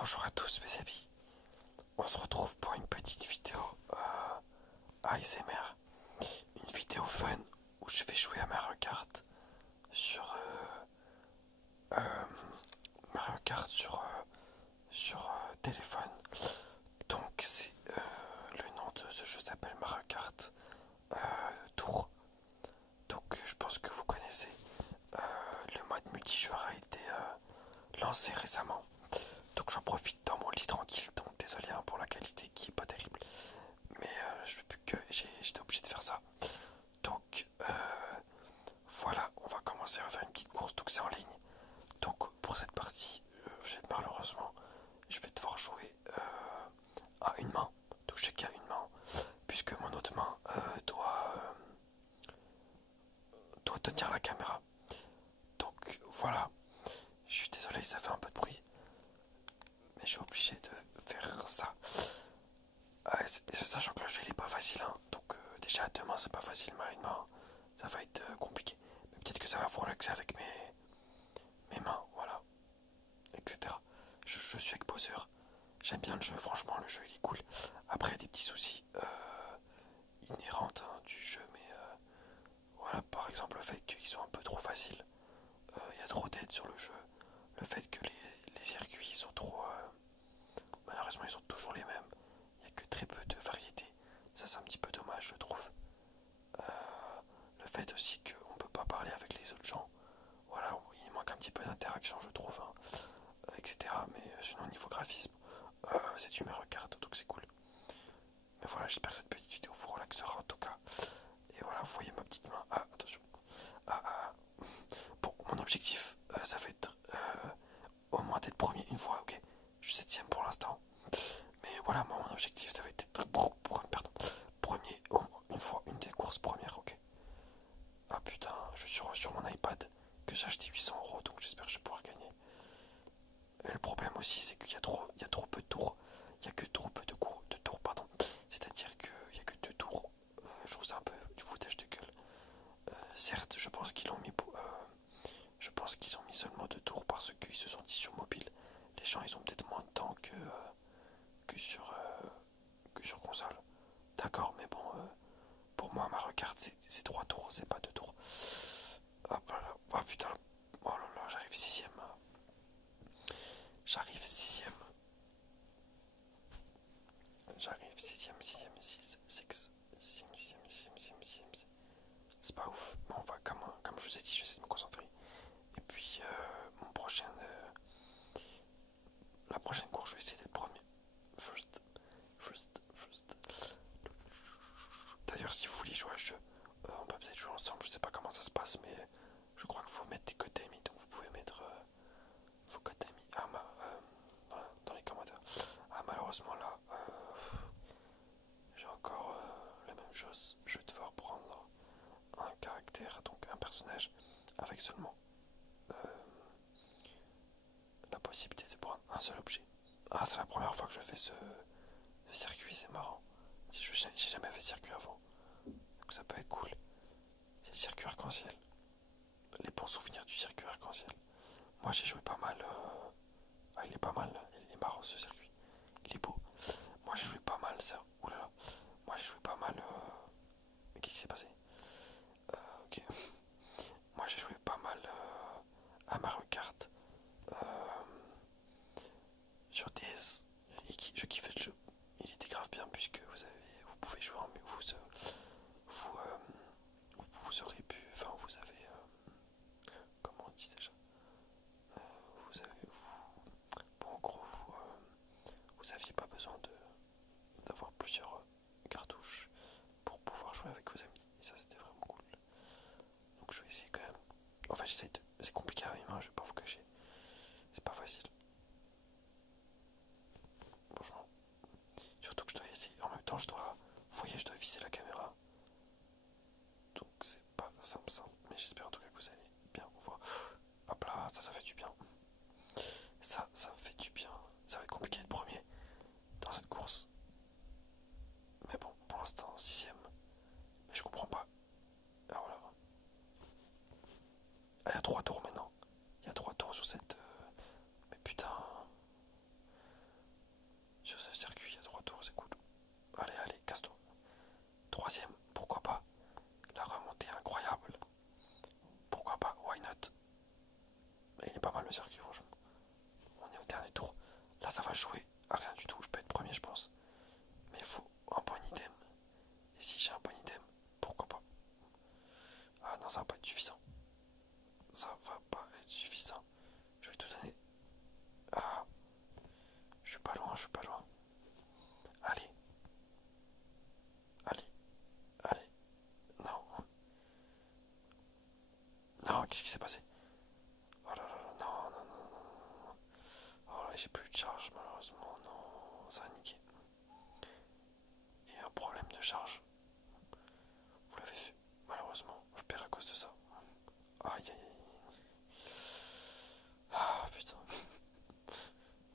Bonjour à tous mes amis, on se retrouve pour une petite vidéo ASMR, une vidéo fun où je vais jouer à Mario Kart sur Mario Kart sur téléphone. Donc c'est le nom de ce jeu s'appelle Mario Kart Tour. Donc je pense que vous connaissez. Le mode multijoueur a été lancé récemment. Donc j'en profite dans mon lit tranquille, donc désolé pour la qualité qui est pas terrible. Mais je veux plus que j'étais obligé de faire ça. Donc voilà, on va commencer à faire une petite course, donc c'est en ligne. Donc pour cette partie, malheureusement, je vais devoir jouer à une main, toucher qu'à une main, puisque mon autre main doit tenir la caméra. Donc voilà, je suis désolé, ça fait un peu de bruit. Mais je suis obligé de faire ça. Sachant que le jeu il est pas facile, hein. Donc déjà à deux mains c'est pas facile, mais à une main ça va être compliqué. Mais peut-être que ça va vous relaxer avec mes mains, voilà, etc. Je suis avec Bowser. J'aime bien le jeu, franchement le jeu il est cool. Après il y a des petits soucis inhérents du jeu, mais voilà, par exemple le fait qu'ils sont un peu trop faciles. Il y a trop d'aide sur le jeu. Le fait que les circuits sont trop... malheureusement ils sont toujours les mêmes. Il n'y a que très peu de variété. Ça c'est un petit peu dommage je trouve. Le fait aussi qu'on ne peut pas parler avec les autres gens. Voilà, il manque un petit peu d'interaction je trouve, hein, etc. Mais sinon niveau graphisme, c'est du Mario Kart, donc c'est cool. Mais voilà, j'espère que cette petite vidéo vous relaxera en tout cas. Et voilà, vous voyez ma petite main. Ah, attention. Bon, mon objectif, ça va être au moins d'être premier une fois, ok. Je suis septième pour l'instant. Mais voilà, moi, mon objectif, ça va être pardon, premier au moins une fois, une des courses premières, ok. Ah putain, je suis sur mon iPad que j'ai acheté 800 €, donc j'espère que je vais pouvoir gagner. Et le problème aussi, c'est qu'il y a trop peu de tours. Il y a que trop peu de tours, pardon. C'est-à-dire qu'il n'y a que 2 tours. Je trouve ça un peu du foutage de gueule. Certes, je pense qu'ils ont mis seulement 2 tours parce qu'ils se sont dit sur mobile. Les gens, ils ont peut-être moins de temps que sur console. D'accord, mais bon, pour moi, Mario Kart, c'est 3 tours, c'est pas 2 tours. Hop là, oh putain, oh là là, j'arrive sixième. J'arrive sixième. J'arrive sixième, c'est pas ouf. Mais on va, comme je vous ai dit, j'essaie de me concentrer. Et puis, la prochaine course, je vais essayer d'être premier. First. D'ailleurs, si vous voulez jouer à ce jeu, on peut peut-être jouer ensemble. Je sais pas comment ça se passe, mais je crois qu'il faut mettre des codes d'amis. Donc vous pouvez mettre vos codes d'amis dans les commentaires. Ah, malheureusement là, j'ai encore la même chose. Je vais devoir prendre un caractère, donc un personnage, avec seulement la possibilité de prendre un seul objet. Ah, c'est la première fois que je fais ce circuit, c'est marrant. J'ai jamais fait circuit avant, donc ça peut être cool. C'est le circuit arc-en-ciel. Les bons souvenirs du circuit arc-en-ciel. Moi j'ai joué pas mal. Ah, il est pas mal, il est marrant ce circuit. Il est beau. Moi j'ai joué pas mal ça. Oulala. Moi j'ai joué pas mal. Mais qu'est-ce qui s'est passé? Ok. Moi j'ai joué pas mal à Mario Kart sur DS. Je kiffais le jeu. Il était grave bien puisque vous pouvez jouer en vous aurez pu. Enfin vous avez. Comment on dit déjà? Bon, en gros vous aviez pas besoin d'avoir plusieurs cartouches pour pouvoir jouer avec vos amis. Et ça c'était vraiment cool. Donc je vais essayer quand même. Enfin j'essaie de. C'est compliqué à une main, je vais pas vous cacher. C'est pas facile. Franchement. Surtout que je dois essayer. En même temps vous voyez, je dois viser la caméra. Donc c'est pas simple, mais j'espère Là, ça va jouer à rien du tout. Je peux être premier, je pense. Mais il faut un point item. Et si j'ai un point item, pourquoi pas? Ah non, ça va pas être suffisant. Ça va pas être suffisant. Je vais tout donner. Ah, je suis pas loin, je suis pas loin. Allez. Allez. Allez. Non. Non, qu'est-ce qui s'est passé? Oh là là, non, non, non, non, non. Oh là, j'ai plus de charge, malheureusement. Non, ça a niqué. Il y a un problème de charge. Vous l'avez vu. Malheureusement, je perds à cause de ça. Aïe, aïe, aïe. Ah, putain.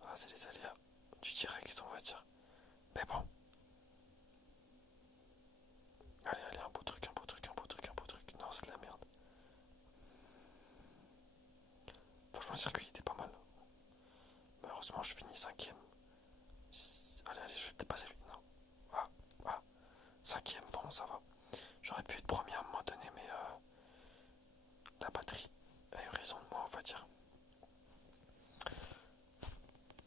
Ah, c'est les aléas du direct, on va dire. Mais bon. Allez, allez, un beau truc, un beau truc, un beau truc, un beau truc. Non, c'est de la merde. Franchement, le circuit était pas mal. Malheureusement, je finis cinquième. Allez, allez, je vais peut-être passer lui. Non. Ah, ah. Cinquième, bon, ça va. J'aurais pu être premier à un moment donné, mais la batterie a eu raison de moi, on va dire.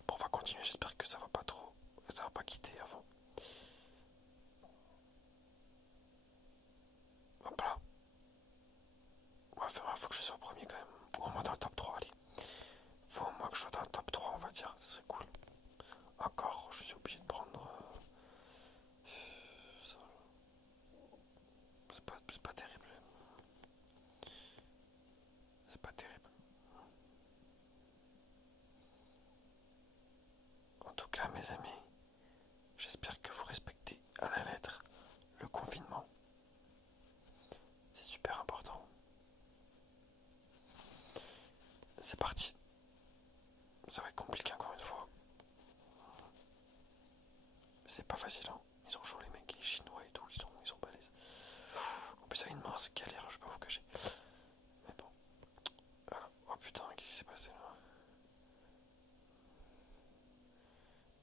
Bon, on va continuer, j'espère que ça va pas trop. Ça va pas quitter avant. Hop là. Ouais, faut que je sois premier quand même. Ou au moins dans le top 3, allez. Faut au moins que je sois dans le top 3, on va dire. C'est cool. Encore, je suis obligé de prendre. C'est pas terrible. C'est pas terrible. En tout cas, mes amis, j'espère que vous respectez à la lettre le confinement. C'est super important. C'est parti. Ça va être compliqué encore une fois. C'est pas facile, hein. Ils ont chaud les mecs, les chinois et tout, ils sont balèzes. En plus, à une main, c'est galère, je vais pas vous cacher. Mais bon. Voilà. Oh putain, qu'est-ce qui s'est passé là?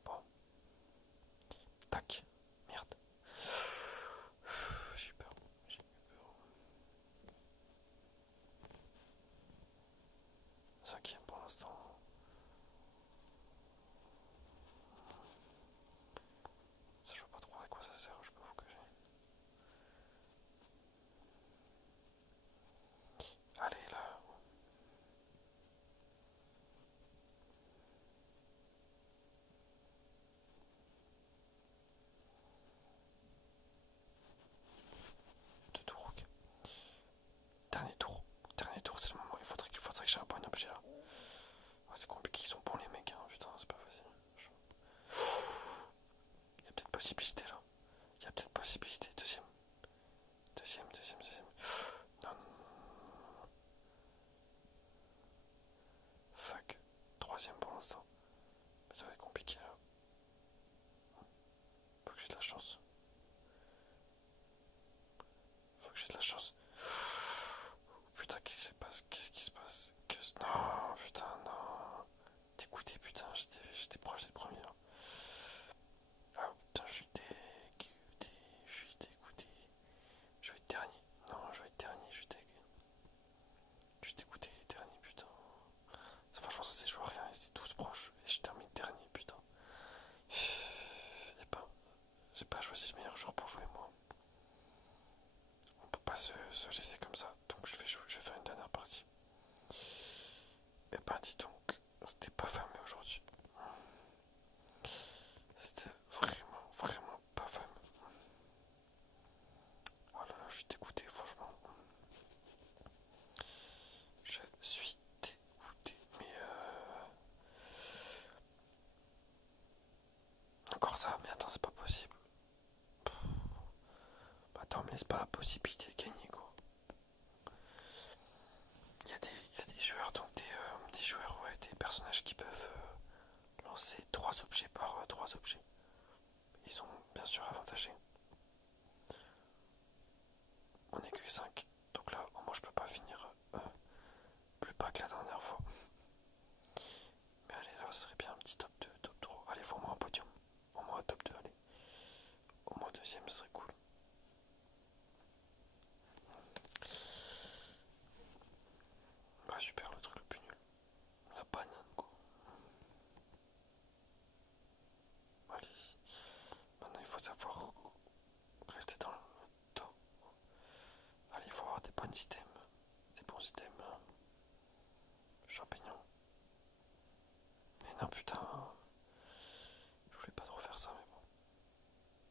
Bon. Tac. Merde. J'ai eu peur. J'ai eu peur. Cinquième pour l'instant. Ça, je vois pas trop à quoi ça sert, je peux vous cacher. Allez là. Deux tours, ok. Dernier tour. Dernier tour, c'est le moment. Il faudrait que j'ai un bon objet là. Ah, c'est compliqué, ils sont bons les mecs, hein. Putain, c'est pas facile. Il y a peut-être possibilité là. Il y a peut-être possibilité. Deuxième. Deuxième, deuxième, deuxième. Non, non, non. Fuck. Troisième pour l'instant. Mais ça va être compliqué là. Faut que j'ai de la chance. Faut que j'ai de la chance. Putain, qu'est-ce qui se passe? Qu'est-ce qui se passe? Non, putain, non. Dégoûté, putain, j'étais proche d'être premier là. Ah putain, je suis dégoûté. Je suis dégoûté. Je vais être dernier. Non, je vais être dernier, je suis dégoûté. Je suis dégoûté, dernier, putain. Ça, franchement, ça s'est joué à rien, ils étaient tous proches. Et je termine dernier, putain. Et ben, j'ai pas choisi le meilleur jour pour jouer, moi. On peut pas se laisser comme ça. Donc je vais faire une dernière partie. Et ben, dis donc, c'était pas fameux aujourd'hui. C'était vraiment, vraiment pas fameux. Oh là là, je suis dégoûté, franchement. Je suis dégoûté, mais encore ça, mais attends, c'est pas possible. Bah, attends, mais c'est pas la possibilité de gagner, quoi. Il y a des joueurs, donc des joueurs, ouais, des personnages qui peuvent lancer 3 objets par 3 objets. Ils sont bien sûr avantagés. On est que 5. Donc là, au moins, je peux pas finir plus bas que la dernière fois. Mais allez, là, ce serait bien un petit top 2, top 3. Allez, faut au moins un podium. Au moins un top 2, allez. Au moins deuxième, ce serait cool. Bah super, le truc le plus nul. La banane, quoi. putain. Je voulais pas trop faire ça, mais bon.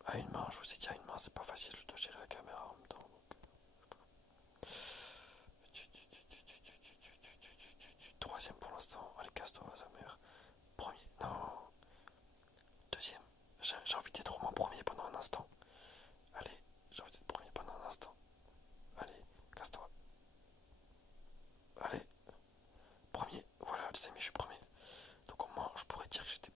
À une main, je vous ai dit à une main, c'est pas facile, je dois gérer la caméra en même temps. Donc... Troisième pour l'instant. Allez, casse-toi, sa mère. Premier, non. Deuxième. J'ai envie d'être au moins premier pendant un instant.